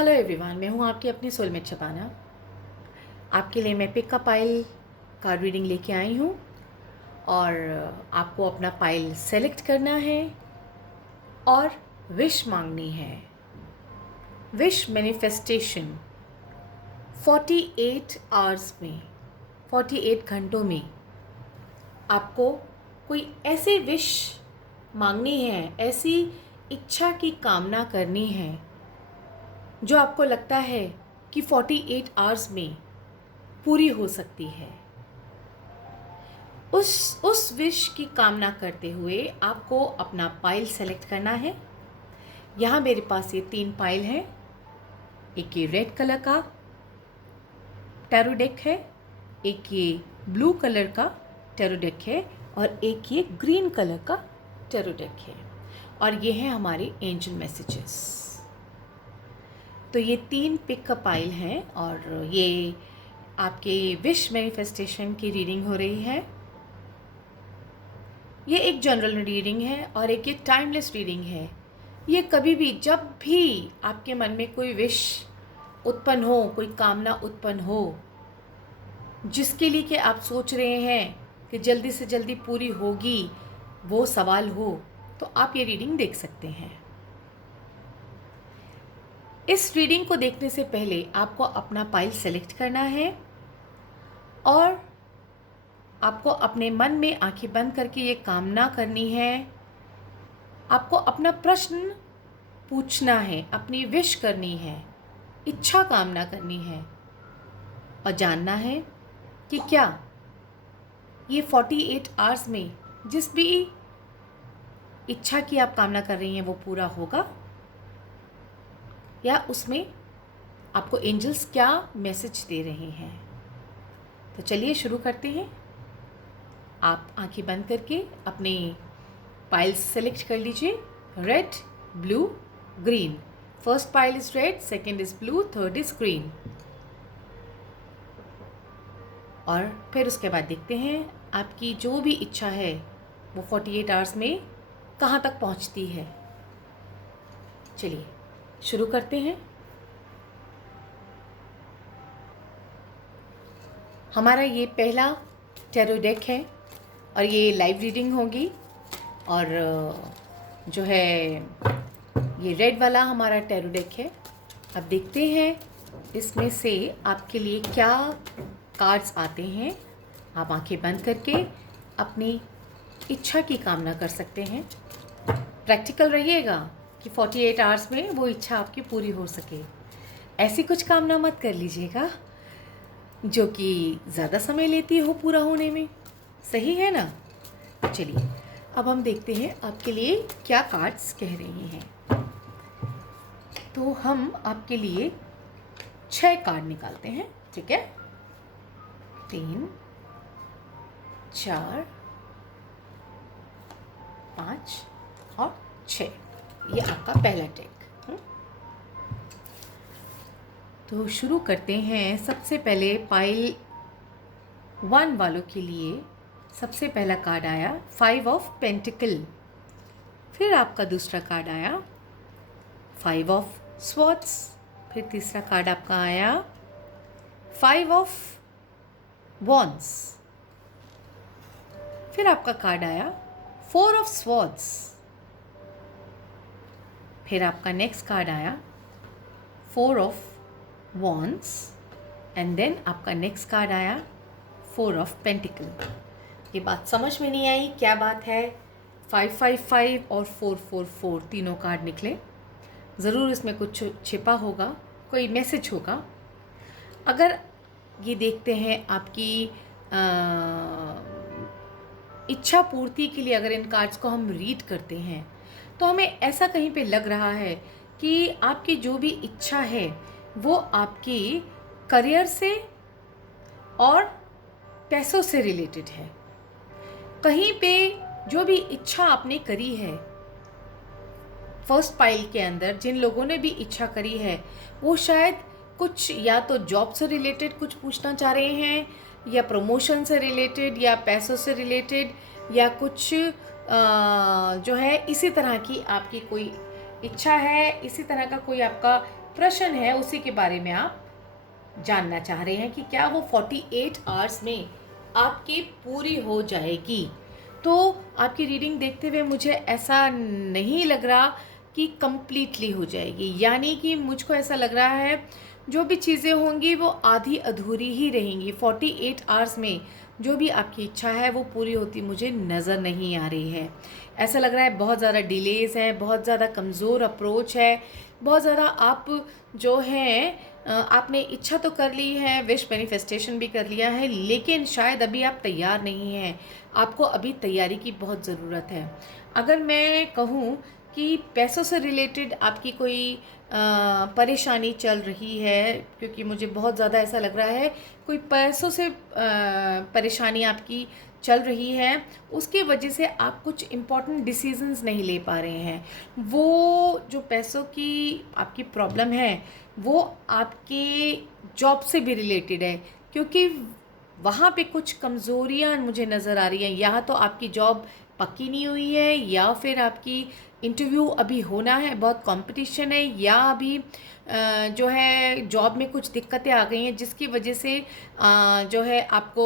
Hello everyone, मैं हूँ आपकी अपनी सोलमेट शबाना। आपके लिए मैं पिक का पाइल कार्ड रीडिंग लेके आई हूँ और आपको अपना पाइल सेलेक्ट करना है और विश मांगनी है। विश मैनिफेस्टेशन 48 आवर्स में, 48 घंटों में आपको कोई ऐसी विश मांगनी है, ऐसी इच्छा की कामना करनी है जो आपको लगता है कि 48 आवर्स में पूरी हो सकती है। उस विश की कामना करते हुए आपको अपना पाइल सेलेक्ट करना है। यहाँ मेरे पास ये 3 पाइल हैं। एक ये रेड कलर का टैरो डेक है, एक ये ब्लू कलर का टैरो डेक है और एक ये ग्रीन कलर का टैरो डेक है। और ये हैं हमारे एंजल मैसेजेस। तो ये 3 पिक का पाइल हैं और ये आपके विश मैनिफेस्टेशन की रीडिंग हो रही है। ये एक जनरल रीडिंग है और एक ये टाइमलेस रीडिंग है। ये कभी भी, जब भी आपके मन में कोई विश उत्पन्न हो, कोई कामना उत्पन्न हो जिसके लिए कि आप सोच रहे हैं कि जल्दी से जल्दी पूरी होगी, वो सवाल हो, तो आप ये रीडिंग देख सकते हैं। इस रीडिंग को देखने से पहले आपको अपना पाइल सेलेक्ट करना है और आपको अपने मन में आंखें बंद करके ये कामना करनी है। आपको अपना प्रश्न पूछना है, अपनी विश करनी है, इच्छा कामना करनी है और जानना है कि क्या ये 48 आवर्स में जिस भी इच्छा की आप कामना कर रही हैं वो पूरा होगा या उसमें आपको एंजल्स क्या मैसेज दे रहे हैं। तो चलिए शुरू करते हैं। आप आंखें बंद करके अपने पाइल सेलेक्ट कर लीजिए। Red, blue, green. First pile is red, second is blue, third is green. और फिर उसके बाद देखते हैं आपकी जो भी इच्छा है वो 48 आवर्स में कहाँ तक पहुँचती है। चलिए शुरू करते हैं। हमारा ये पहला टैरो डेक है और ये लाइव रीडिंग होगी और जो है ये रेड वाला हमारा टैरो डेक है। अब देखते हैं इसमें से आपके लिए क्या कार्ड्स आते हैं। आप आंखें बंद करके अपनी इच्छा की कामना कर सकते हैं। प्रैक्टिकल रहिएगा कि 48 आवर्स में वो इच्छा आपकी पूरी हो सके। ऐसी कुछ कामना मत कर लीजिएगा जो कि ज़्यादा समय लेती हो पूरा होने में। सही है ना? चलिए अब हम देखते हैं आपके लिए क्या कार्ड्स कह रही हैं। तो हम आपके लिए 6 कार्ड निकालते हैं, ठीक है? 3, 4, 5 और 6। ये आपका पहला डेक। तो शुरू करते हैं। सबसे पहले पाइल 1 वालों के लिए सबसे पहला कार्ड आया 5 ऑफ पेंटिकल। फिर आपका दूसरा कार्ड आया 5 ऑफ स्वॉर्ड्स। फिर तीसरा कार्ड आपका आया 5 ऑफ वॉन्ड्स। फिर आपका कार्ड आया 4 ऑफ स्वॉर्ड्स। फिर आपका नेक्स्ट कार्ड आया 4 ऑफ वॉन्ड्स एंड देन आपका नेक्स्ट कार्ड आया 4 ऑफ पेंटिकल। ये बात समझ में नहीं आई क्या बात है? 555 और 444 तीनों कार्ड निकले। ज़रूर इसमें कुछ छिपा होगा, कोई मैसेज होगा। अगर ये देखते हैं आपकी इच्छा पूर्ति के लिए, अगर इन कार्ड्स को हम रीड करते हैं तो हमें ऐसा कहीं पे लग रहा है कि आपकी जो भी इच्छा है वो आपकी करियर से और पैसों से रिलेटेड है। कहीं पे जो भी इच्छा आपने करी है, फर्स्ट पाइल के अंदर जिन लोगों ने भी इच्छा करी है वो शायद कुछ या तो जॉब से रिलेटेड कुछ पूछना चाह रहे हैं या प्रमोशन से रिलेटेड या पैसों से रिलेटेड या कुछ जो है इसी तरह की आपकी कोई इच्छा है, इसी तरह का कोई आपका प्रश्न है उसी के बारे में आप जानना चाह रहे हैं कि क्या वो 48 आवर्स में आपकी पूरी हो जाएगी। तो आपकी रीडिंग देखते हुए मुझे ऐसा नहीं लग रहा कि कंप्लीटली हो जाएगी, यानी कि मुझको ऐसा लग रहा है जो भी चीज़ें होंगी वो आधी अधूरी ही रहेंगी। 48 आवर्स में जो भी आपकी इच्छा है वो पूरी होती मुझे नज़र नहीं आ रही है। ऐसा लग रहा है बहुत ज़्यादा डिलेज़ है, बहुत ज़्यादा कमज़ोर अप्रोच है, बहुत ज़्यादा आप जो हैं आपने इच्छा तो कर ली है, विश मैनिफेस्टेशन भी कर लिया है, लेकिन शायद अभी आप तैयार नहीं हैं। आपको अभी तैयारी की बहुत ज़रूरत है। अगर मैं कहूँ कि पैसों से रिलेटेड आपकी कोई परेशानी चल रही है, क्योंकि मुझे बहुत ज़्यादा ऐसा लग रहा है कोई पैसों से परेशानी आपकी चल रही है, उसके वजह से आप कुछ इम्पॉर्टेंट डिसीजंस नहीं ले पा रहे हैं। वो जो पैसों की आपकी प्रॉब्लम है वो आपके जॉब से भी रिलेटेड है, क्योंकि वहाँ पे कुछ कमज़ोरियाँ मुझे नज़र आ रही हैं। या तो आपकी जॉब पक्की नहीं हुई है, या फिर आपकी इंटरव्यू अभी होना है, बहुत कंपटीशन है, या अभी जो है जॉब में कुछ दिक्कतें आ गई हैं जिसकी वजह से जो है आपको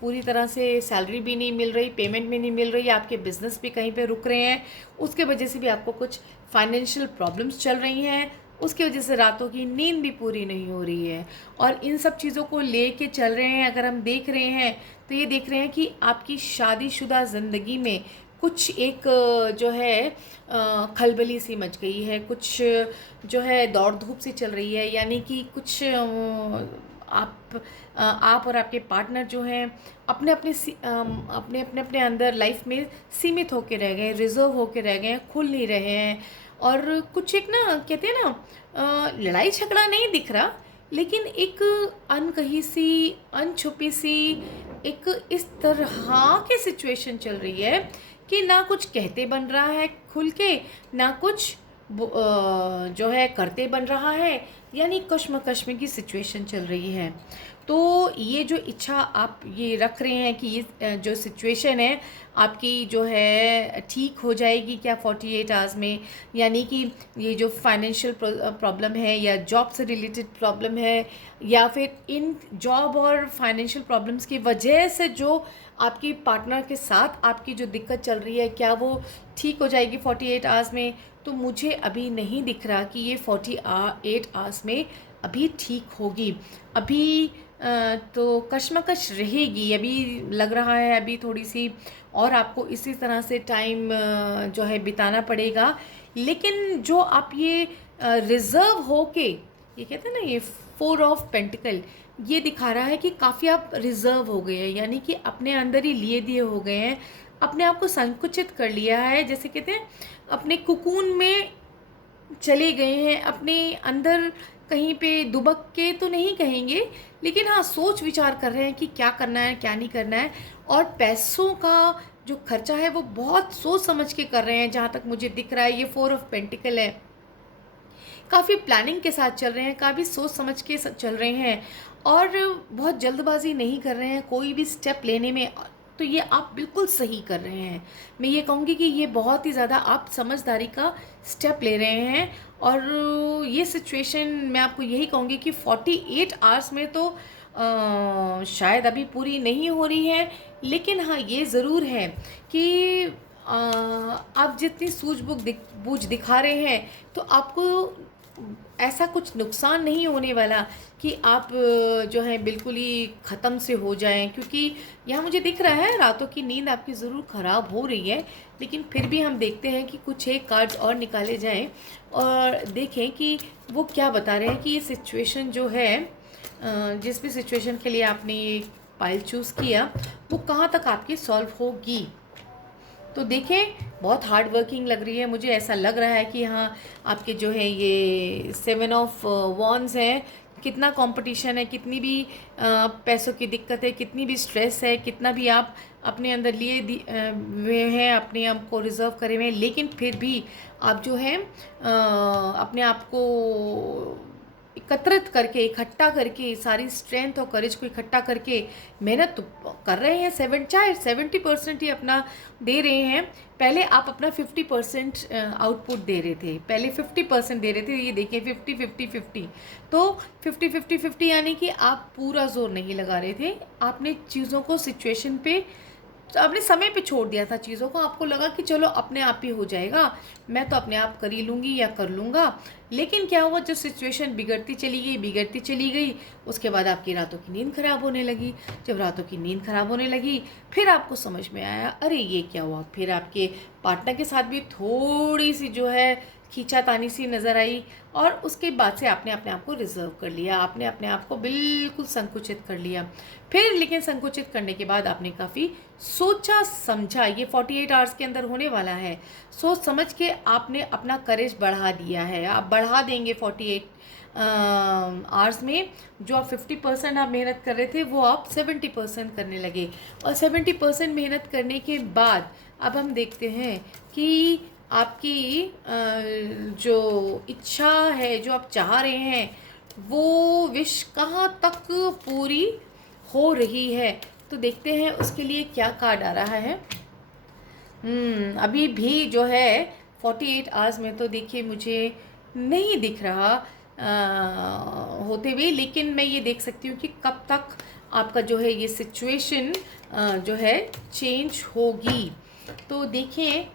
पूरी तरह से सैलरी भी नहीं मिल रही, पेमेंट भी नहीं मिल रही, आपके बिज़नेस भी कहीं पे रुक रहे हैं, उसके वजह से भी आपको कुछ फाइनेंशियल प्रॉब्लम्स चल रही हैं, उसकी वजह से रातों की नींद भी पूरी नहीं हो रही है। और इन सब चीज़ों को लेके चल रहे हैं, अगर हम देख रहे हैं तो ये देख रहे हैं कि आपकी शादीशुदा ज़िंदगी में कुछ एक जो है खलबली सी मच गई है, कुछ जो है दौड़ धूप सी चल रही है, यानी कि कुछ आप और आपके पार्टनर जो हैं अपने अपने अंदर लाइफ में सीमित होके रह गए, रिजर्व होके रह गए हैं, खुल नहीं रहे हैं। और कुछ एक ना कहते हैं ना लड़ाई झगड़ा नहीं दिख रहा, लेकिन एक अनकही सी, अनछुपी सी एक इस तरह की सिचुएशन चल रही है कि ना कुछ कहते बन रहा है खुल के, ना कुछ जो है करते बन रहा है, यानी कश्मकश्म की सिचुएशन चल रही है। तो ये जो इच्छा आप ये रख रहे हैं कि ये जो सिचुएशन है आपकी जो है ठीक हो जाएगी क्या 48 आवर्स में, यानी कि ये जो फाइनेंशियल प्रॉब्लम है या जॉब से रिलेटेड प्रॉब्लम है, या फिर इन जॉब और फाइनेंशियल प्रॉब्लम्स की वजह से जो आपकी पार्टनर के साथ आपकी जो दिक्कत चल रही है, क्या वो ठीक हो जाएगी 48 आवर्स में। तो मुझे अभी नहीं दिख रहा कि ये 48 आवर्स में अभी ठीक होगी। अभी तो कश्मकश रहेगी, अभी लग रहा है अभी थोड़ी सी और आपको इसी तरह से टाइम जो है बिताना पड़ेगा। लेकिन जो आप ये रिज़र्व होके, ये कहते हैं ना ये 4 ऑफ पेंटिकल, ये दिखा रहा है कि काफ़ी आप रिज़र्व हो गए हैं, यानी कि अपने अंदर ही लिए दिए हो गए हैं, अपने आप को संकुचित कर लिया है, जैसे कहते हैं अपने कुकून में चले गए हैं, अपने अंदर कहीं पे दुबक के तो नहीं कहेंगे, लेकिन हाँ सोच विचार कर रहे हैं कि क्या करना है क्या नहीं करना है। और पैसों का जो खर्चा है वो बहुत सोच समझ के कर रहे हैं, जहाँ तक मुझे दिख रहा है। ये 4 ऑफ पेंटिकल है, काफ़ी प्लानिंग के साथ चल रहे हैं, काफ़ी सोच समझ के चल रहे हैं, और बहुत जल्दबाजी नहीं कर रहे हैं कोई भी स्टेप लेने में। तो ये आप बिल्कुल सही कर रहे हैं। मैं ये कहूँगी कि ये बहुत ही ज़्यादा आप समझदारी का स्टेप ले रहे हैं। और ये सिचुएशन मैं आपको यही कहूँगी कि 48 आवर्स में तो शायद अभी पूरी नहीं हो रही है, लेकिन हाँ ये ज़रूर है कि आप जितनी सूझबूझ दिखा रहे हैं तो आपको ऐसा कुछ नुकसान नहीं होने वाला कि आप जो है बिल्कुल ही ख़त्म से हो जाएं, क्योंकि यहाँ मुझे दिख रहा है रातों की नींद आपकी ज़रूर ख़राब हो रही है। लेकिन फिर भी हम देखते हैं कि कुछ एक कार्ड्स और निकाले जाएं और देखें कि वो क्या बता रहे हैं कि ये सिचुएशन जो है जिस भी सिचुएशन के लिए आपने ये पाइल चूज़ किया वो कहाँ तक आपकी सॉल्व होगी। तो देखें बहुत हार्ड वर्किंग लग रही है, मुझे ऐसा लग रहा है कि हाँ आपके जो है ये 7 ऑफ वॉन्ड्स हैं, कितना कंपटीशन है, कितनी भी पैसों की दिक्कत है, कितनी भी स्ट्रेस है, कितना भी आप अपने अंदर लिए हुए हैं, अपने आप को रिज़र्व करे हुए हैं, लेकिन फिर भी आप जो है अपने आप को एकत्रित करके, इकट्ठा करके, सारी स्ट्रेंथ और करेज को इकट्ठा करके मेहनत तो कर रहे हैं, चाहे 70% ही अपना दे रहे हैं। पहले आप अपना 50% आउटपुट दे रहे थे, पहले 50% दे रहे थे, ये देखिए 50-50-50। तो 50-50-50 यानी कि आप पूरा जोर नहीं लगा रहे थे, आपने चीज़ों को सिचुएशन पे, तो आपने समय पे छोड़ दिया था चीज़ों को। आपको लगा कि चलो अपने आप ही हो जाएगा, मैं तो अपने आप कर ही लूँगी या कर लूँगा। लेकिन क्या हुआ, जब सिचुएशन बिगड़ती चली गई, उसके बाद आपकी रातों की नींद ख़राब होने लगी। जब रातों की नींद ख़राब होने लगी, फिर आपको समझ में आया अरे ये क्या हुआ। फिर आपके पार्टनर के साथ भी थोड़ी सी जो है खींचातानी सी नज़र आई, और उसके बाद से आपने अपने आप को रिजर्व कर लिया, आपने अपने आप को बिल्कुल संकुचित कर लिया। फिर लेकिन संकुचित करने के बाद आपने काफ़ी सोचा समझा, ये 48 आवर्स के अंदर होने वाला है, सोच समझ के आपने अपना करेज बढ़ा दिया है। आप बढ़ा देंगे 48 आवर्स में, जो आप 50% आप मेहनत कर रहे थे वो आप 70% करने लगे। और 70% मेहनत करने के बाद अब हम देखते हैं कि आपकी जो इच्छा है, जो आप चाह रहे हैं, वो विश कहाँ तक पूरी हो रही है। तो देखते हैं उसके लिए क्या कार्ड आ रहा है। अभी भी जो है 48 आवर्स में तो देखिए मुझे नहीं दिख रहा होते हुए, लेकिन मैं ये देख सकती हूँ कि कब तक आपका जो है ये सिचुएशन जो है चेंज होगी। तो देखिए,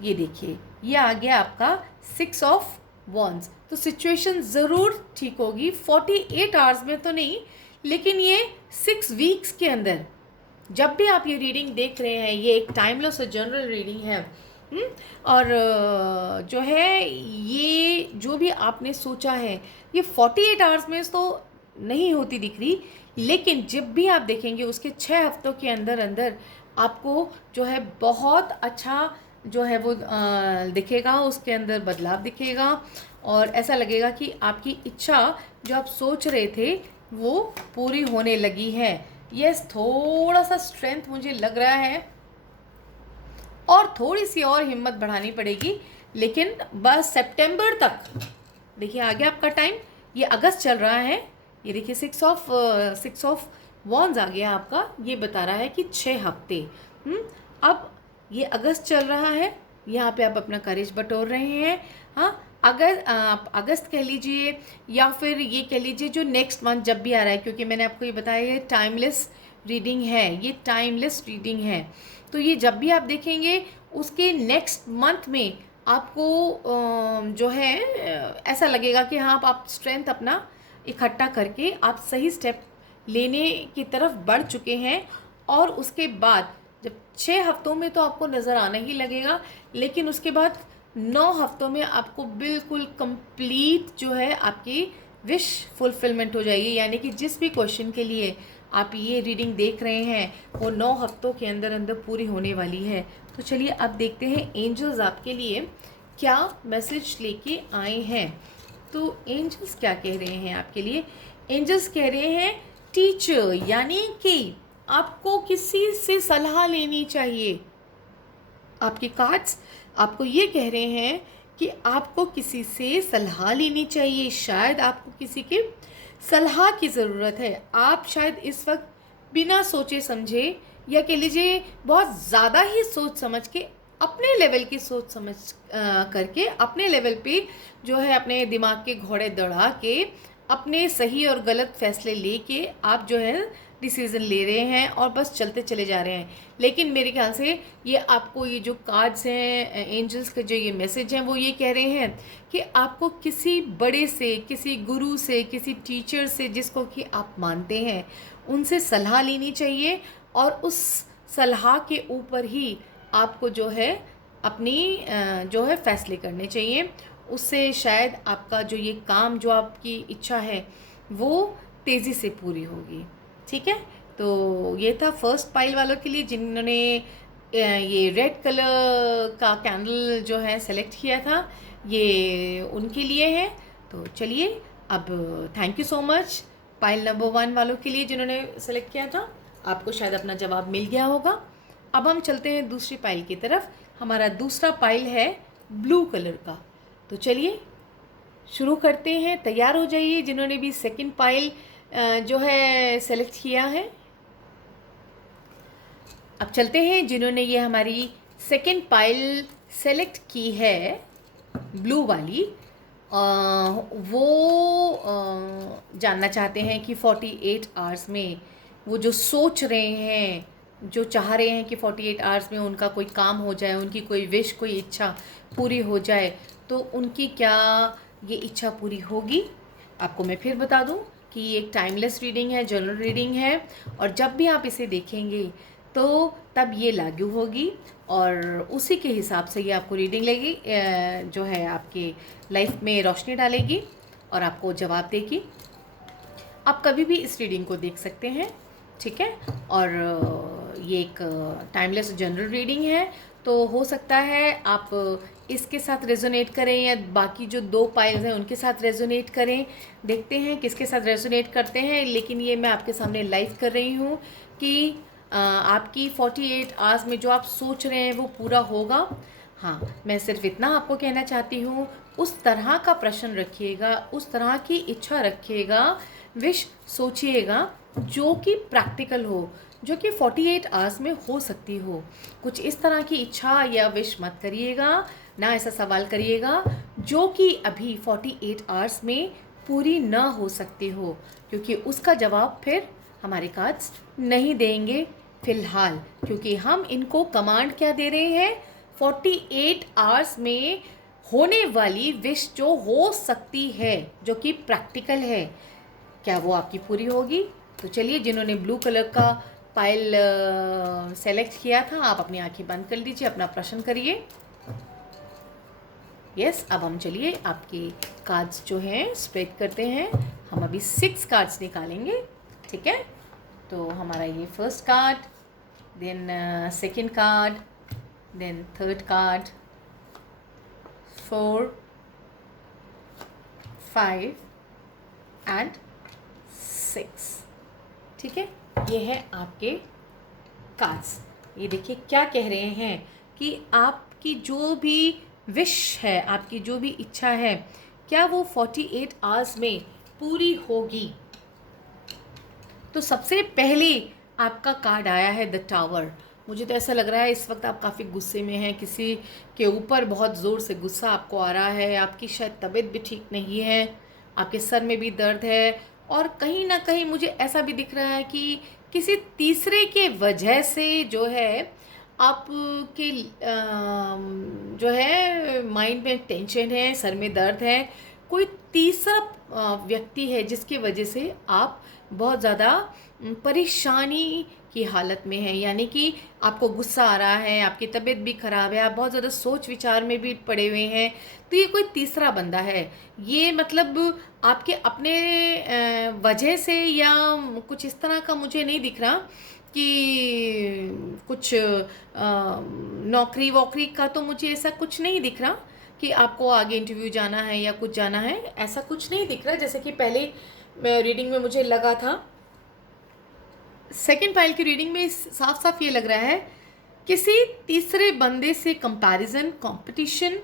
ये देखिए ये आ गया आपका 6 ऑफ वॉन्ड्स। तो सिचुएशन ज़रूर ठीक होगी, 48 आवर्स में तो नहीं, लेकिन ये 6 वीक्स के अंदर। जब भी आप ये रीडिंग देख रहे हैं, ये एक टाइमलेस और जनरल रीडिंग है। और जो है ये जो भी आपने सोचा है, ये 48 आवर्स में तो नहीं होती दिख रही, लेकिन जब भी आप देखेंगे उसके 6 हफ्तों के अंदर अंदर आपको जो है बहुत अच्छा जो है वो दिखेगा, उसके अंदर बदलाव दिखेगा। और ऐसा लगेगा कि आपकी इच्छा जो आप सोच रहे थे वो पूरी होने लगी है। यस, थोड़ा सा स्ट्रेंथ मुझे लग रहा है, और थोड़ी सी और हिम्मत बढ़ानी पड़ेगी, लेकिन बस सितंबर तक। देखिए आ गया आपका टाइम, ये अगस्त चल रहा है, ये देखिए 6 ऑफ वॉन्ड्स आ गया आपका। ये बता रहा है कि 6 हफ्ते। अब ये अगस्त चल रहा है, यहाँ पे आप अपना करेज बटोर रहे हैं। हाँ, अगर आप अगस्त कह लीजिए या फिर ये कह लीजिए जो नेक्स्ट मंथ जब भी आ रहा है, क्योंकि मैंने आपको ये बताया ये टाइमलेस रीडिंग है, ये टाइमलेस रीडिंग है। तो ये जब भी आप देखेंगे उसके नेक्स्ट मंथ में आपको जो है ऐसा लगेगा कि हाँ आप स्ट्रेंथ अपना इकट्ठा करके आप सही स्टेप लेने की तरफ बढ़ चुके हैं। और उसके बाद जब 6 हफ्तों में तो आपको नज़र आना ही लगेगा, लेकिन उसके बाद 9 हफ्तों में आपको बिल्कुल कंप्लीट जो है आपकी विश फुलफिलमेंट हो जाएगी। यानी कि जिस भी क्वेश्चन के लिए आप ये रीडिंग देख रहे हैं वो 9 हफ्तों के अंदर अंदर पूरी होने वाली है। तो चलिए अब देखते हैं एंजल्स आपके लिए क्या मैसेज लेके आए हैं। तो एंजल्स क्या कह रहे हैं आपके लिए। एंजल्स कह रहे हैं टीचर, यानी कि आपको किसी से सलाह लेनी चाहिए। आपके कार्ड्स आपको ये कह रहे हैं कि आपको किसी से सलाह लेनी चाहिए। शायद आपको किसी के सलाह की ज़रूरत है। आप शायद इस वक्त बिना सोचे समझे या कह लीजिए बहुत ज़्यादा ही सोच समझ के, अपने लेवल की सोच समझ करके अपने लेवल पे जो है अपने दिमाग के घोड़े दौड़ा के अपने सही और गलत फैसले लेके आप जो है डिसीज़न ले रहे हैं और बस चलते चले जा रहे हैं। लेकिन मेरे ख्याल से ये आपको ये जो कार्ड्स हैं एंजल्स के जो ये मैसेज हैं वो ये कह रहे हैं कि आपको किसी बड़े से, किसी गुरु से, किसी टीचर से जिसको कि आप मानते हैं उनसे सलाह लेनी चाहिए, और उस सलाह के ऊपर ही आपको जो है अपनी जो है फैसले करने चाहिए। उससे शायद आपका जो ये काम, जो आपकी इच्छा है वो तेज़ी से पूरी होगी। ठीक है, तो ये था फर्स्ट पाइल वालों के लिए जिन्होंने ये रेड कलर का कैंडल जो है सेलेक्ट किया था, ये उनके लिए है। तो चलिए अब thank you so much pile number 1 वालों के लिए जिन्होंने सेलेक्ट किया था। आपको शायद अपना जवाब मिल गया होगा। अब हम चलते हैं दूसरी पाइल की तरफ। हमारा दूसरा पाइल है ब्लू कलर का। तो चलिए शुरू करते हैं। तैयार हो जाइए जिन्होंने भी सेकंड पाइल जो है सेलेक्ट किया है। अब चलते हैं जिन्होंने ये हमारी सेकंड पाइल सेलेक्ट की है ब्लू वाली, वो जानना चाहते हैं कि 48 आवर्स में वो जो सोच रहे हैं, जो चाह रहे हैं कि 48 आवर्स में उनका कोई काम हो जाए, उनकी कोई विश, कोई इच्छा पूरी हो जाए, तो उनकी क्या ये इच्छा पूरी होगी। आपको मैं फिर बता दूं कि ये एक टाइमलेस रीडिंग है, जनरल रीडिंग है, और जब भी आप इसे देखेंगे तो तब ये लागू होगी और उसी के हिसाब से ये आपको रीडिंग लेगी, जो है आपके लाइफ में रोशनी डालेगी और आपको जवाब देगी। आप कभी भी इस रीडिंग को देख सकते हैं, ठीक है। और ये एक टाइमलेस जनरल रीडिंग है, तो हो सकता है आप इसके साथ रेजोनेट करें या बाकी जो 2 पाइल्स हैं उनके साथ रेजोनेट करें। देखते हैं किसके साथ रेजोनेट करते हैं, लेकिन ये मैं आपके सामने लाइव कर रही हूँ कि आपकी 48 आवर्स में जो आप सोच रहे हैं वो पूरा होगा। हाँ, मैं सिर्फ इतना आपको कहना चाहती हूँ, उस तरह का प्रश्न रखिएगा, उस तरह की इच्छा रखिएगा, विश सोचिएगा जो कि प्रैक्टिकल हो, जो कि 48 आवर्स में हो सकती हो। कुछ इस तरह की इच्छा या विश मत करिएगा, ना ऐसा सवाल करिएगा जो कि अभी 48 आवर्स में पूरी ना हो सकती हो, क्योंकि उसका जवाब फिर हमारे कार्ड्स नहीं देंगे फ़िलहाल, क्योंकि हम इनको कमांड क्या दे रहे हैं, 48 आवर्स में होने वाली विश जो हो सकती है, जो कि प्रैक्टिकल है, क्या वो आपकी पूरी होगी। तो चलिए, जिन्होंने ब्लू कलर का पाइल सेलेक्ट किया था, आप अपनी आंखें बंद कर लीजिए, अपना प्रश्न करिए। यस, अब हम चलिए आपके कार्ड्स जो हैं स्प्रेड करते हैं। हम अभी 6 कार्ड्स निकालेंगे, ठीक है। तो हमारा ये first card, then second card, then third card, 4, 5 and 6, ठीक है। ये है आपके कार्ड्स। ये देखिए क्या कह रहे हैं कि आपकी जो भी विश है, आपकी जो भी इच्छा है, क्या वो 48 आवर्स में पूरी होगी। तो सबसे पहले आपका कार्ड आया है द टावर। मुझे तो ऐसा लग रहा है इस वक्त आप काफ़ी गुस्से में हैं, किसी के ऊपर बहुत ज़ोर से गुस्सा आपको आ रहा है, आपकी शायद तबीयत भी ठीक नहीं है, आपके सर में भी दर्द है, और कहीं ना कहीं मुझे ऐसा भी दिख रहा है कि किसी तीसरे के वजह से जो है आपके जो है माइंड में टेंशन है, सर में दर्द है। कोई तीसरा व्यक्ति है जिसकी वजह से आप बहुत ज़्यादा परेशानी की हालत में है, यानी कि आपको गुस्सा आ रहा है, आपकी तबीयत भी ख़राब है, आप बहुत ज़्यादा सोच विचार में भी पड़े हुए हैं। तो ये कोई तीसरा बंदा है, ये मतलब आपके अपने वजह से या कुछ इस तरह का मुझे नहीं दिख रहा कि कुछ नौकरी वोकरी का, तो मुझे ऐसा कुछ नहीं दिख रहा कि आपको आगे इंटरव्यू जाना है या कुछ जाना है, ऐसा कुछ नहीं दिख रहा जैसे कि पहले रीडिंग में मुझे लगा था। सेकंड पाइल की रीडिंग में साफ साफ ये लग रहा है किसी तीसरे बंदे से कंपैरिजन, कंपटीशन,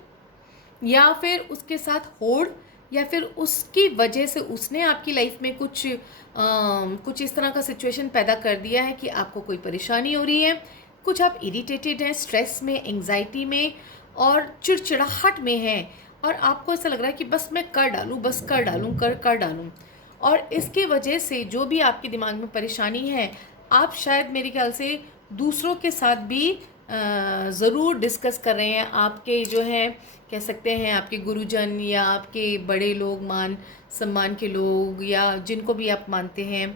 या फिर उसके साथ होड़, या फिर उसकी वजह से उसने आपकी लाइफ में कुछ इस तरह का सिचुएशन पैदा कर दिया है कि आपको कोई परेशानी हो रही है, कुछ आप इरिटेटेड हैं, स्ट्रेस में, एंग्जाइटी में और चिड़चिड़ाहट में हैं, और आपको ऐसा लग रहा है कि बस मैं कर डालूँ, बस कर डालूँ, कर डालूँ। और इसके वजह से जो भी आपके दिमाग में परेशानी है, आप शायद मेरे ख्याल से दूसरों के साथ भी ज़रूर डिस्कस कर रहे हैं। आपके जो हैं कह सकते हैं आपके गुरुजन या आपके बड़े लोग, मान सम्मान के लोग, या जिनको भी आप मानते हैं,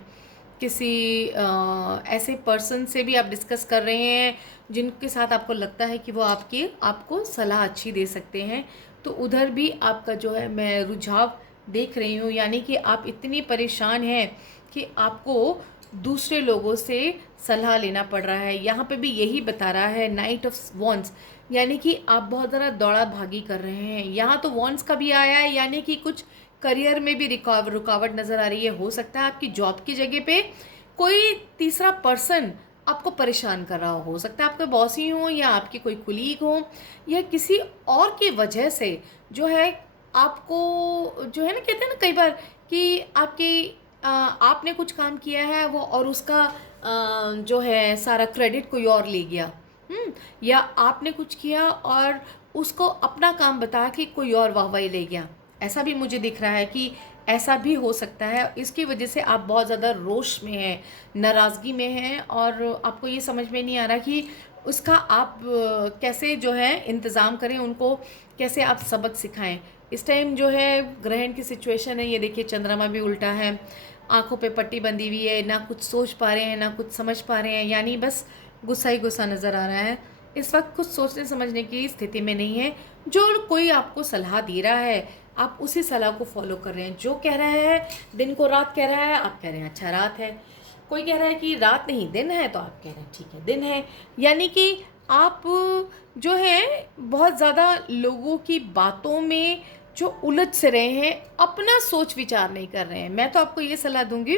किसी ऐसे पर्सन से भी आप डिस्कस कर रहे हैं जिनके साथ आपको लगता है कि वो आपको सलाह अच्छी दे सकते हैं। तो उधर भी आपका जो है मैं रुझाव देख रही हूँ, यानी कि आप इतनी परेशान हैं कि आपको दूसरे लोगों से सलाह लेना पड़ रहा है। यहाँ पे भी यही बता रहा है नाइट ऑफ वॉन्ड्स, यानी कि आप बहुत ज़्यादा दौड़ा भागी कर रहे हैं। यहाँ तो वॉन्ड्स का भी आया है, यानी कि कुछ करियर में भी रुकावट नज़र आ रही है। हो सकता है आपकी जॉब की जगह पे कोई तीसरा पर्सन आपको परेशान कर रहा हो सकता है आपके बॉस ही हो, या आपके कोई कुलीग हो, या किसी और की वजह से जो है आपको जो है ना, कहते हैं ना कई बार कि आपने कुछ काम किया है वो, और उसका जो है सारा क्रेडिट कोई और ले गया। या आपने कुछ किया और उसको अपना काम बता के कोई और वाहवाही ले गया। ऐसा भी मुझे दिख रहा है कि ऐसा भी हो सकता है। इसकी वजह से आप बहुत ज़्यादा रोष में हैं, नाराज़गी में हैं, और आपको ये समझ में नहीं आ रहा कि उसका आप कैसे जो है इंतज़ाम करें, उनको कैसे आप सबक सिखाएं। इस टाइम जो है ग्रहण की सिचुएशन है, ये देखिए चंद्रमा भी उल्टा है, आंखों पे पट्टी बंधी हुई है, ना कुछ सोच पा रहे हैं ना कुछ समझ पा रहे हैं, यानी बस गुस्सा ही गुस्सा नज़र आ रहा है। इस वक्त कुछ सोचने समझने की स्थिति में नहीं है। जो कोई आपको सलाह दे रहा है, आप उसी सलाह को फॉलो कर रहे हैं। जो कह रहा है दिन को रात कह रहा है, आप कह रहे हैं अच्छा रात है। कोई कह रहा है कि रात नहीं दिन है, तो आप कह रहे हैं ठीक है दिन है। यानी कि आप जो है बहुत ज़्यादा लोगों की बातों में जो उलझ से रहे हैं, अपना सोच विचार नहीं कर रहे हैं। मैं तो आपको ये सलाह दूंगी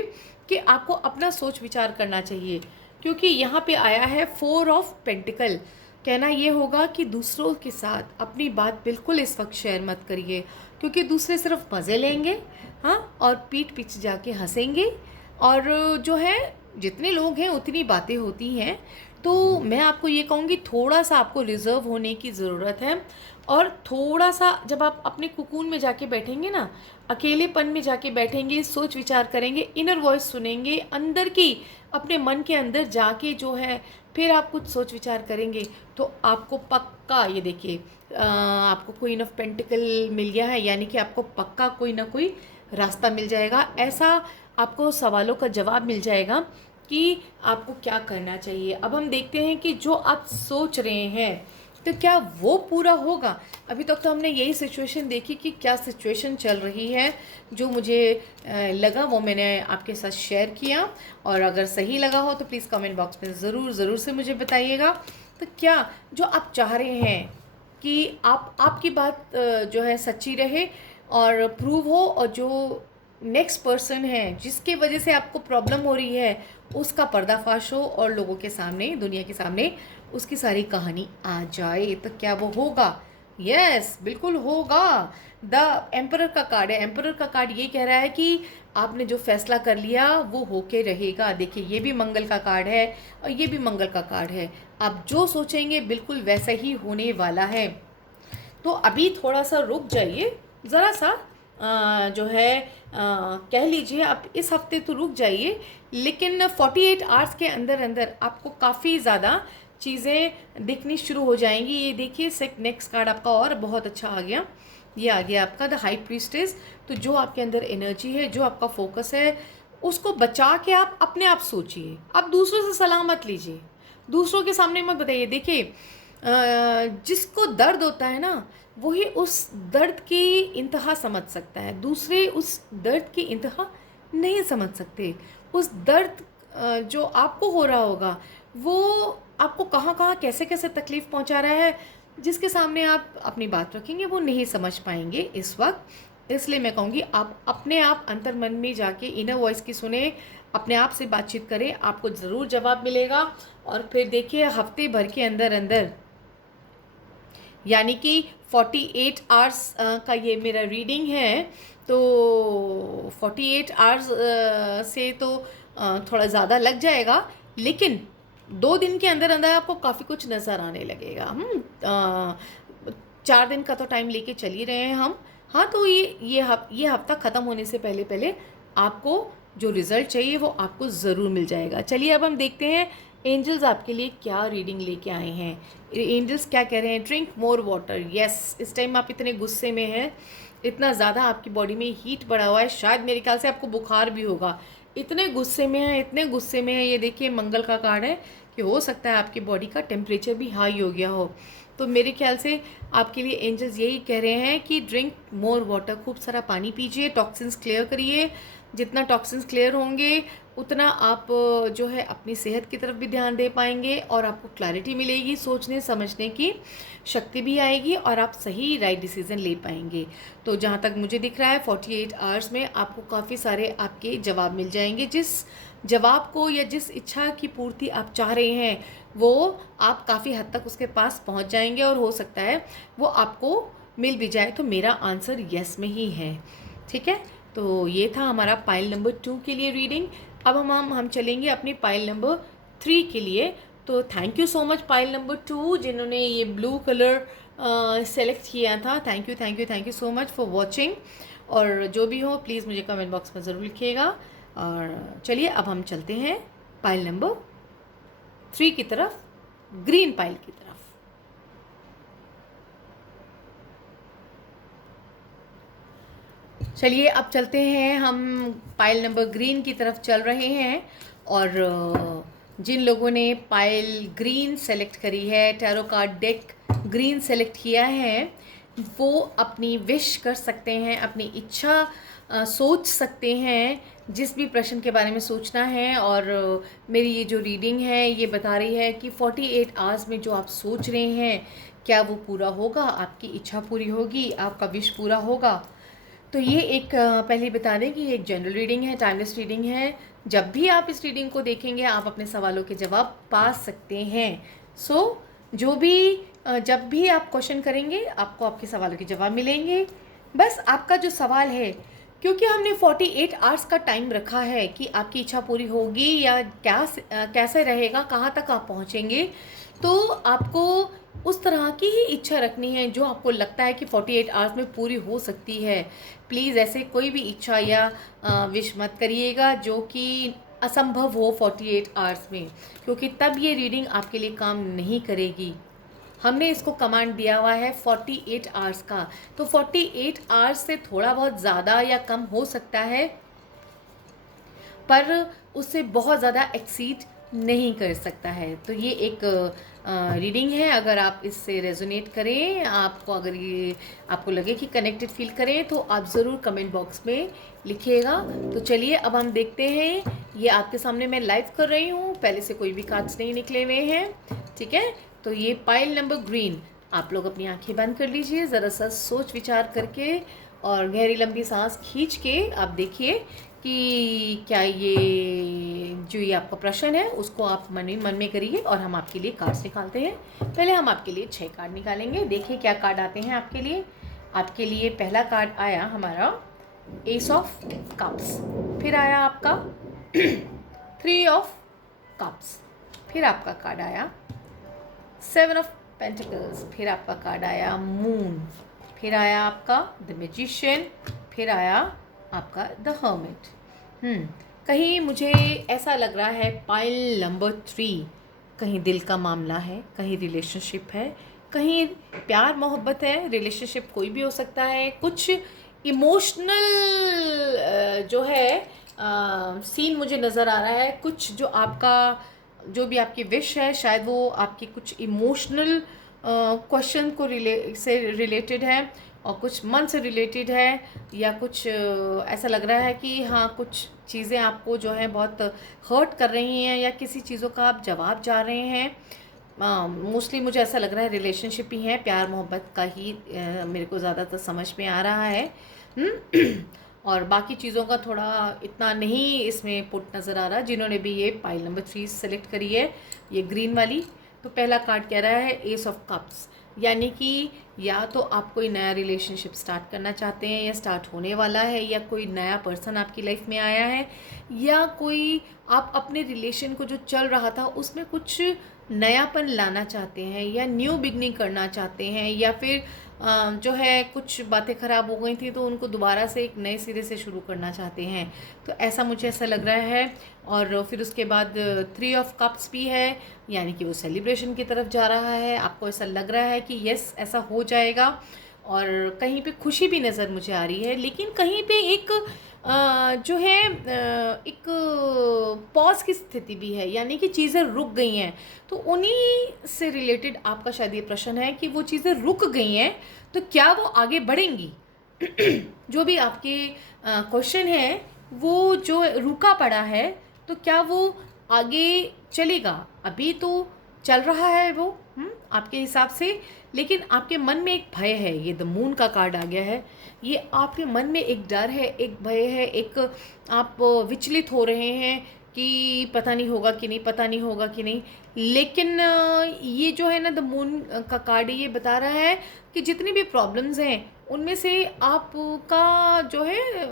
कि आपको अपना सोच विचार करना चाहिए, क्योंकि यहाँ पे आया है 4 ऑफ पेंटिकल। कहना ये होगा कि दूसरों के साथ अपनी बात बिल्कुल इस वक्त शेयर मत करिए, क्योंकि दूसरे सिर्फ मज़े लेंगे, हाँ, और पीठ पीछे जाके हंसेंगे। और जो है जितने लोग हैं उतनी बातें होती हैं। तो मैं आपको ये कहूँगी, थोड़ा सा आपको रिज़र्व होने की ज़रूरत है। और थोड़ा सा जब आप अपने कुकून में जाके बैठेंगे ना, अकेलेपन में जाके बैठेंगे, सोच विचार करेंगे, इनर वॉइस सुनेंगे, अंदर की अपने मन के अंदर जाके जो है फिर आप कुछ सोच विचार करेंगे, तो आपको पक्का, ये देखिए आपको क्वीन ऑफ पेंटिकल मिल गया है, यानी कि आपको पक्का कोई ना कोई रास्ता मिल जाएगा। ऐसा आपको सवालों का जवाब मिल जाएगा कि आपको क्या करना चाहिए। अब हम देखते हैं कि जो आप सोच रहे हैं तो क्या वो पूरा होगा। अभी तक तो हमने यही सिचुएशन देखी कि क्या सिचुएशन चल रही है। जो मुझे लगा वो मैंने आपके साथ शेयर किया, और अगर सही लगा हो तो प्लीज़ कमेंट बॉक्स में ज़रूर से मुझे बताइएगा। तो क्या जो आप चाह रहे हैं कि आपकी बात जो है सच्ची रहे और प्रूव हो, और जो नेक्स्ट पर्सन है जिसके वजह से आपको प्रॉब्लम हो रही है उसका पर्दाफाश हो, और लोगों के सामने, दुनिया के सामने उसकी सारी कहानी आ जाए। तो क्या वो होगा? यस, बिल्कुल होगा। द एम्परर का कार्ड है। एम्परर का कार्ड ये कह रहा है कि आपने जो फैसला कर लिया वो होके रहेगा। देखिए ये भी मंगल का कार्ड है और ये भी मंगल का कार्ड है। आप जो सोचेंगे बिल्कुल वैसा ही होने वाला है। तो अभी थोड़ा सा रुक जाइए, ज़रा सा जो है कह लीजिए आप इस हफ्ते तो रुक जाइए, लेकिन 48 आवर्स के अंदर अंदर आपको काफ़ी ज़्यादा चीज़ें दिखनी शुरू हो जाएंगी। ये देखिए नेक्स्ट कार्ड आपका और बहुत अच्छा आ गया। ये आ गया आपका द हाई प्रीस्टेस। तो जो आपके अंदर एनर्जी है, जो आपका फोकस है, उसको बचा के आप अपने आप सोचिए। आप दूसरों से सलाह मत लीजिए, दूसरों के सामने मत बताइए। देखिए जिसको दर्द होता है ना, वही उस दर्द की इंतहा समझ सकता है। दूसरे उस दर्द की इंतहा नहीं समझ सकते। उस दर्द जो आपको हो रहा होगा वो आपको कहाँ कहाँ कैसे कैसे तकलीफ़ पहुँचा रहा है, जिसके सामने आप अपनी बात रखेंगे वो नहीं समझ पाएंगे इस वक्त। इसलिए मैं कहूँगी आप अपने आप अंतर मन में जाके इनर वॉइस की सुने, अपने आप से बातचीत करें, आपको ज़रूर जवाब मिलेगा। और फिर देखिए हफ्ते भर के अंदर अंदर, यानी कि 48 आवर्स का ये मेरा रीडिंग है। तो 48 आवर्स से तो थोड़ा ज़्यादा लग जाएगा, लेकिन 2 दिन के अंदर अंदर आपको काफ़ी कुछ नज़र आने लगेगा। 4 दिन का तो टाइम लेके चल ही रहे हैं हम। हाँ, तो ये हफ्ता ख़त्म होने से पहले पहले आपको जो रिज़ल्ट चाहिए वो आपको ज़रूर मिल जाएगा। चलिए अब हम देखते हैं एंजल्स आपके लिए क्या रीडिंग लेके आए हैं। एंजल्स क्या कह रहे हैं? Drink more water. यस, इस टाइम आप इतने गुस्से में हैं, इतना ज़्यादा आपकी बॉडी में हीट बढ़ा हुआ है, शायद मेरे ख्याल से आपको बुखार भी होगा। इतने गुस्से में है, इतने गुस्से में है। ये देखिए मंगल का कार्ड है कि हो सकता है आपकी बॉडी का टेम्परेचर भी हाई हो गया हो। तो मेरे ख्याल से आपके लिए एंजल्स यही कह रहे हैं कि ड्रिंक मोर वाटर, खूब सारा पानी पीजिए, टॉक्सिन्स क्लियर करिए। जितना टॉक्सिन्स क्लियर होंगे उतना आप जो है अपनी सेहत की तरफ भी ध्यान दे पाएंगे, और आपको क्लैरिटी मिलेगी, सोचने समझने की शक्ति भी आएगी, और आप सही राइट डिसीज़न ले पाएंगे। तो जहाँ तक मुझे दिख रहा है 48 आवर्स में आपको काफ़ी सारे आपके जवाब मिल जाएंगे। जिस जवाब को या जिस इच्छा की पूर्ति आप चाह रहे हैं वो आप काफ़ी हद तक उसके पास पहुँच जाएंगे, और हो सकता है वो आपको मिल भी जाए तो मेरा आंसर यस में ही है। ठीक है, तो ये था हमारा पाइल नंबर 2 के लिए रीडिंग। अब हम चलेंगे अपनी पाइल नंबर 3 के लिए। तो thank you so much pile number 2 जिन्होंने ये ब्लू कलर सेलेक्ट किया था। Thank you so much for watching. और जो भी हो प्लीज़ मुझे कमेंट बॉक्स में ज़रूर लिखिएगा। और चलिए अब हम चलते हैं पाइल नंबर 3 की तरफ, ग्रीन पाइल की तरफ। चलिए अब चलते हैं, हम पाइल नंबर ग्रीन की तरफ चल रहे हैं। और जिन लोगों ने पाइल ग्रीन सेलेक्ट करी है, tarot card deck green select किया है, वो अपनी विश कर सकते हैं, अपनी इच्छा सोच सकते हैं, जिस भी प्रश्न के बारे में सोचना है। और मेरी ये जो रीडिंग है ये बता रही है कि 48 आवर्स में जो आप सोच रहे हैं क्या वो पूरा होगा, आपकी इच्छा पूरी होगी, आपका विश पूरा होगा। तो ये एक पहले बता दें कि ये एक जनरल रीडिंग है, टाइमलेस रीडिंग है। जब भी आप इस रीडिंग को देखेंगे आप अपने सवालों के जवाब पा सकते हैं। जो भी जब भी आप क्वेश्चन करेंगे आपको आपके सवालों के जवाब मिलेंगे। बस आपका जो सवाल है, क्योंकि हमने 48 आवर्स का टाइम रखा है कि आपकी इच्छा पूरी होगी या कैसे रहेगा, कहाँ तक आप पहुँचेंगे, तो आपको उस तरह की ही इच्छा रखनी है जो आपको लगता है कि 48 आवर्स में पूरी हो सकती है। प्लीज़ ऐसे कोई भी इच्छा या विश मत करिएगा जो कि असंभव हो 48 आवर्स में, क्योंकि तब ये रीडिंग आपके लिए काम नहीं करेगी। हमने इसको कमांड दिया हुआ है 48 आवर्स का, तो 48 आवर्स से थोड़ा बहुत ज़्यादा या कम हो सकता है, पर उससे बहुत ज़्यादा एक्सीड नहीं कर सकता है। तो ये एक रीडिंग है। अगर आप इससे रेजोनेट करें, अगर ये आपको लगे कि कनेक्टेड फील करें, तो आप ज़रूर कमेंट बॉक्स में लिखिएगा। तो चलिए अब हम देखते हैं। ये आपके सामने मैं लाइव कर रही हूँ, पहले से कोई भी कार्ड्स नहीं निकले हुए हैं। ठीक है, तो ये पाइल नंबर ग्रीन, आप लोग अपनी आंखें बंद कर लीजिए, ज़रा सा सोच विचार करके और गहरी लंबी सांस खींच के आप देखिए कि क्या ये आपका प्रश्न है उसको आप मन में करिए। और हम आपके लिए कार्ड्स निकालते हैं। पहले हम आपके लिए 6 कार्ड निकालेंगे, देखिए क्या कार्ड आते हैं आपके लिए। आपके लिए पहला कार्ड आया हमारा एस ऑफ कप्स, फिर आया आपका 3 ऑफ कप्स, फिर आपका कार्ड आया 7 ऑफ पेंटिकल्स, फिर आपका कार्ड आया मून, फिर आया आपका द मैजिशियन, फिर आया आपका द हर्मिट। कहीं मुझे ऐसा लग रहा है पाइल नंबर 3 कहीं दिल का मामला है, कहीं रिलेशनशिप है, कहीं प्यार मोहब्बत है। रिलेशनशिप कोई भी हो सकता है, कुछ इमोशनल जो है सीन मुझे नज़र आ रहा है। कुछ जो भी आपकी विश है, शायद वो आपकी कुछ इमोशनल क्वेश्चन को रिलेटेड है, और कुछ मन से रिलेटेड है, या कुछ ऐसा लग रहा है कि हाँ कुछ चीज़ें आपको जो है बहुत हर्ट कर रही हैं, या किसी चीज़ों का आप जवाब चाह रहे हैं। मोस्टली मुझे ऐसा लग रहा है रिलेशनशिप ही है, प्यार मोहब्बत का ही मेरे को ज़्यादातर समझ में आ रहा है। और बाकी चीज़ों का थोड़ा इतना नहीं इसमें पुट नज़र आ रहा। जिन्होंने भी ये पाइल नंबर 3 सेलेक्ट करी है, ये ग्रीन वाली, तो पहला कार्ड कह रहा है एस ऑफ कप्स, यानी कि या तो आप कोई नया रिलेशनशिप स्टार्ट करना चाहते हैं या स्टार्ट होने वाला है, या कोई नया पर्सन आपकी लाइफ में आया है, या कोई आप अपने रिलेशन को जो चल रहा था उसमें कुछ नयापन लाना चाहते हैं, या न्यू बिगनिंग करना चाहते हैं, या फिर जो है कुछ बातें ख़राब हो गई थी तो उनको दोबारा से एक नए सिरे से शुरू करना चाहते हैं। तो ऐसा मुझे ऐसा लग रहा है। और फिर उसके बाद 3 ऑफ कप्स भी है, यानी कि वो सेलिब्रेशन की तरफ जा रहा है। आपको ऐसा लग रहा है कि यस ऐसा हो जाएगा, और कहीं पे खुशी भी नज़र मुझे आ रही है, लेकिन कहीं पे एक जो है एक पॉज की स्थिति भी है, यानी कि चीज़ें रुक गई हैं। तो उन्हीं से रिलेटेड आपका शायद ये प्रश्न है कि वो चीज़ें रुक गई हैं तो क्या वो आगे बढ़ेंगी। जो भी आपके क्वेश्चन है, वो जो रुका पड़ा है तो क्या वो आगे चलेगा। अभी तो चल रहा है वो आपके हिसाब से, लेकिन आपके मन में एक भय है। ये द मून का कार्ड आ गया है। ये आपके मन में एक डर है, एक भय है, एक आप विचलित हो रहे हैं कि पता नहीं होगा कि नहीं, पता नहीं होगा कि नहीं। लेकिन ये जो है ना, द मून का कार्ड ये बता रहा है कि जितनी भी प्रॉब्लम्स हैं उनमें से आपका जो है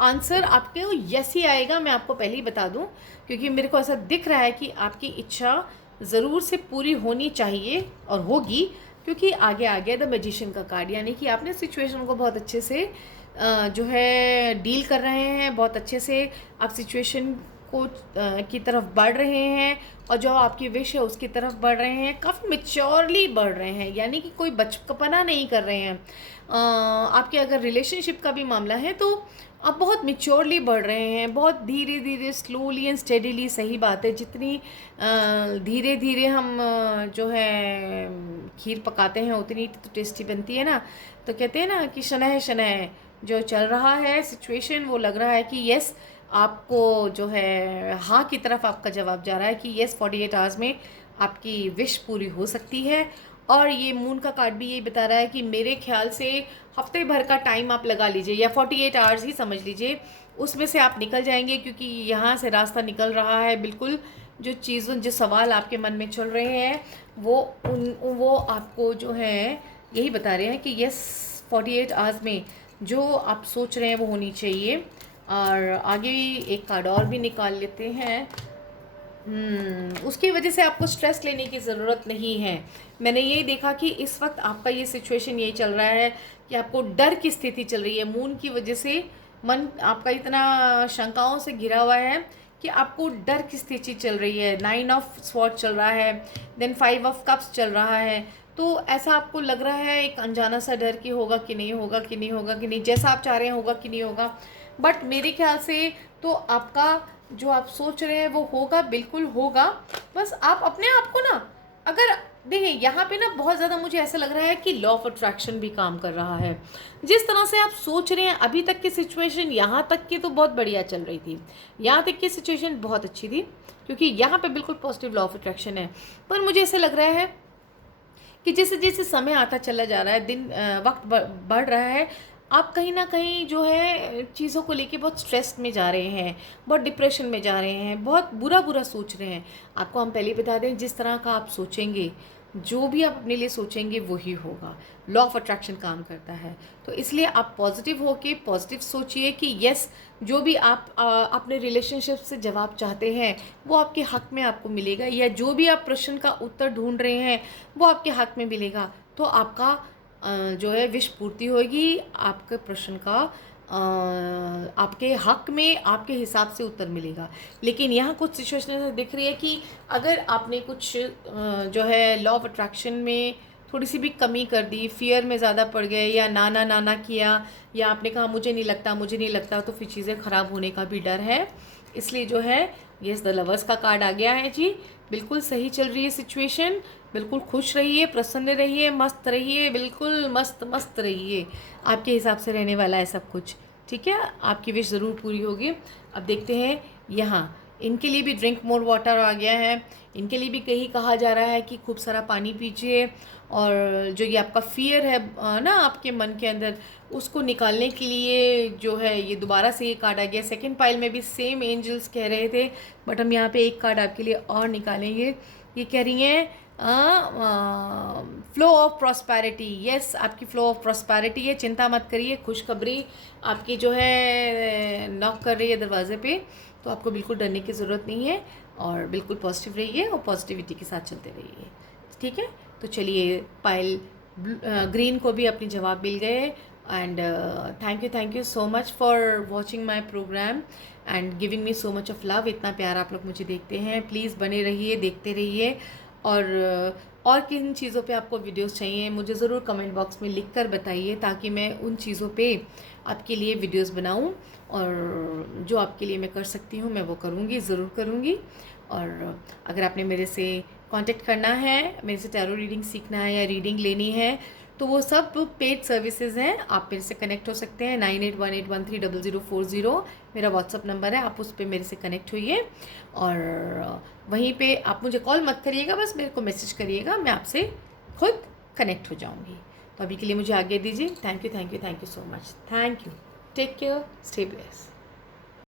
आंसर आपके यस ही आएगा। मैं आपको पहले ही बता दूं, क्योंकि मेरे को ऐसा दिख रहा है कि आपकी इच्छा ज़रूर से पूरी होनी चाहिए और होगी, क्योंकि आगे आ गया द मैजिशियन का कार्ड, यानी कि आपने सिचुएशन को बहुत अच्छे से जो है डील कर रहे हैं, बहुत अच्छे से आप सिचुएशन को की तरफ बढ़ रहे हैं, और जो आपकी विश है उसकी तरफ बढ़ रहे हैं, काफ़ी मेच्योरली बढ़ रहे हैं, यानी कि कोई बचपना नहीं कर रहे हैं। आपके अगर रिलेशनशिप का भी मामला है तो आप बहुत मेच्योरली बढ़ रहे हैं, बहुत धीरे धीरे, स्लोली एंड स्टेडीली। सही बात है, जितनी धीरे धीरे हम जो है खीर पकाते हैं उतनी तो टेस्टी बनती है ना। तो कहते हैं ना कि शनह शनह जो चल रहा है सिचुएशन, वो लग रहा है कि यस, आपको जो है हाँ की तरफ आपका जवाब जा रहा है कि यस 48 आवर्स में आपकी विश पूरी हो सकती है। और ये मून का कार्ड भी यही बता रहा है कि मेरे ख्याल से हफ्ते भर का टाइम आप लगा लीजिए, या 48 आवर्स ही समझ लीजिए, उसमें से आप निकल जाएंगे, क्योंकि यहाँ से रास्ता निकल रहा है बिल्कुल। जो चीज़ों, जो सवाल आपके मन में चल रहे हैं वो आपको जो है यही बता रहे हैं कि यस 48 आवर्स में जो आप सोच रहे हैं वो होनी चाहिए। और आगे एक कार्ड और भी निकाल लेते हैं। उसकी वजह से आपको स्ट्रेस लेने की ज़रूरत नहीं है। मैंने ये देखा कि इस वक्त आपका ये सिचुएशन यही चल रहा है कि आपको डर की स्थिति चल रही है। मून की वजह से मन आपका इतना शंकाओं से घिरा हुआ है कि आपको डर की स्थिति चल रही है। 9 ऑफ स्वॉर्ड चल रहा है, देन 5 ऑफ कप्स चल रहा है। तो ऐसा आपको लग रहा है, एक अनजाना सा डर कि होगा कि नहीं होगा, कि नहीं होगा कि नहीं, जैसा आप चाह रहे हैं होगा कि नहीं होगा। बट मेरे ख्याल से तो आपका जो आप सोच रहे हैं वो होगा, बिल्कुल होगा। बस आप अपने आप को ना, अगर देखिए यहाँ पे ना बहुत ज़्यादा मुझे ऐसा लग रहा है कि लॉ ऑफ अट्रैक्शन भी काम कर रहा है। जिस तरह से आप सोच रहे हैं, अभी तक की सिचुएशन यहाँ तक की तो बहुत बढ़िया चल रही थी, यहाँ तक की सिचुएशन बहुत अच्छी थी, क्योंकि यहाँ पे बिल्कुल पॉजिटिव लॉ ऑफ अट्रैक्शन है। पर मुझे ऐसा लग रहा है कि जैसे जैसे समय आता चला जा रहा है, दिन वक्त बढ़ रहा है, आप कहीं ना कहीं जो है चीज़ों को लेके बहुत स्ट्रेस में जा रहे हैं, बहुत डिप्रेशन में जा रहे हैं, बहुत बुरा बुरा सोच रहे हैं। आपको हम पहले बता दें, जिस तरह का आप सोचेंगे, जो भी आप अपने लिए सोचेंगे वही होगा। लॉ ऑफ अट्रैक्शन काम करता है। तो इसलिए आप पॉजिटिव होके पॉजिटिव सोचिए कि यस, जो भी आप अपने रिलेशनशिप से जवाब चाहते हैं वो आपके हक में आपको मिलेगा, या जो भी आप प्रश्न का उत्तर ढूंढ रहे हैं वो आपके हक में मिलेगा। तो आपका जो है विश पूर्ति होगी, आपके प्रश्न का आपके हक में आपके हिसाब से उत्तर मिलेगा। लेकिन यहाँ कुछ सिचुएशन दिख रही है कि अगर आपने कुछ जो है लॉ ऑफ अट्रैक्शन में थोड़ी सी भी कमी कर दी, फियर में ज़्यादा पड़ गए, या ना किया, या आपने कहा मुझे नहीं लगता, तो फिर चीज़ें ख़राब होने का भी डर है। इसलिए जो है यस द लवर्स का कार्ड आ गया है जी। बिल्कुल सही चल रही है सिचुएशन, बिल्कुल खुश रहिए, प्रसन्न रहिए, मस्त रहिए, बिल्कुल मस्त रहिए। आपके हिसाब से रहने वाला है सब कुछ, ठीक है। आपकी विश ज़रूर पूरी होगी। अब देखते हैं, यहाँ इनके लिए भी ड्रिंक मोर वाटर आ गया है। इनके लिए भी कहीं कहा जा रहा है कि खूब सारा पानी पीजिए, और जो ये आपका फियर है ना आपके मन के अंदर, उसको निकालने के लिए जो है ये दोबारा से ये कार्ड आ गया। सेकंड पाइल में भी सेम एंजल्स कह रहे थे, बट हम यहाँ पे एक कार्ड आपके लिए और निकालेंगे। ये कह रही हैं फ्लो ऑफ प्रॉस्पेरिटी। यस, आपकी फ्लो ऑफ प्रॉस्पेरिटी है, चिंता मत करिए। खुशखबरी आपकी जो है नॉक कर रही है दरवाजे पे, तो आपको बिल्कुल डरने की ज़रूरत नहीं है, और बिल्कुल पॉजिटिव रहिए और पॉजिटिविटी के साथ चलते रहिए, ठीक है। तो चलिए, पाइल ग्रीन को भी अपनी जवाब मिल गए। And thank you so much for watching my programme and giving me so much of love. इतना प्यार आप लोग मुझे देखते हैं, प्लीज़ बने रहिए, देखते रहिए। और किन चीज़ों पे आपको वीडियोस चाहिए मुझे ज़रूर कमेंट बॉक्स में लिख कर बताइए, ताकि मैं उन चीज़ों पे आपके लिए वीडियोस बनाऊं, और जो आपके लिए मैं कर सकती हूँ मैं वो करूँगी, ज़रूर करूँगी। और अगर आपने मेरे से कांटेक्ट करना है, मेरे से टैरो रीडिंग सीखना है या रीडिंग लेनी है, तो वो सब पेड सर्विसेज हैं। आप मेरे से कनेक्ट हो सकते हैं। 9818130040 मेरा व्हाट्सअप नंबर है, आप उस पर मेरे से कनेक्ट होइए। और वहीं पे आप मुझे कॉल मत करिएगा, बस मेरे को मैसेज करिएगा, मैं आपसे खुद कनेक्ट हो जाऊंगी। तो अभी के लिए मुझे आगे दीजिए। Thank you so much. Thank you. Take care, stay blessed.